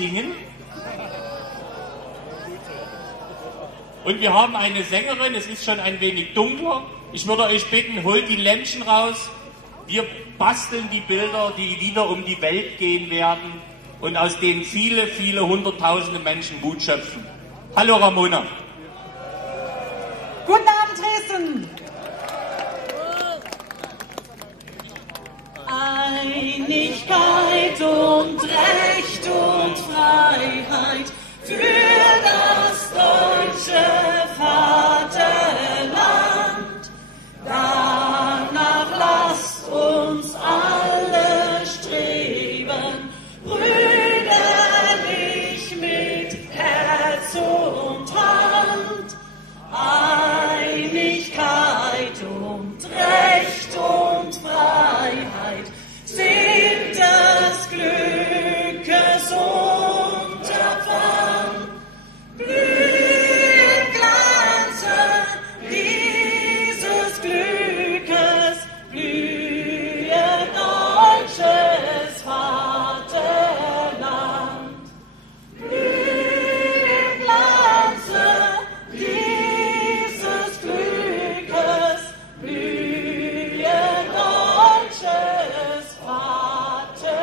singen. Und wir haben eine Sängerin, es ist schon ein wenig dunkler. Ich würde euch bitten, holt die Lämpchen raus. Wir basteln die Bilder, die wieder um die Welt gehen werden und aus denen viele, viele hunderttausende Menschen Mut schöpfen. Hallo Ramona. Guten Abend Dresden. Einigkeit und Recht und Freiheit für das deutsche Vaterland. Danach lasst uns alle streben, brüderlich mit Herz und Hand. Einigkeit und Recht und Freiheit sind des Glückes Unterpfand. Blühe Glanze dieses Glückes, blühe deutsches Vaterland. Blühe Glanze dieses Glückes, blühe deutsches Vaterland.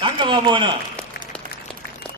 Danke, Ramona.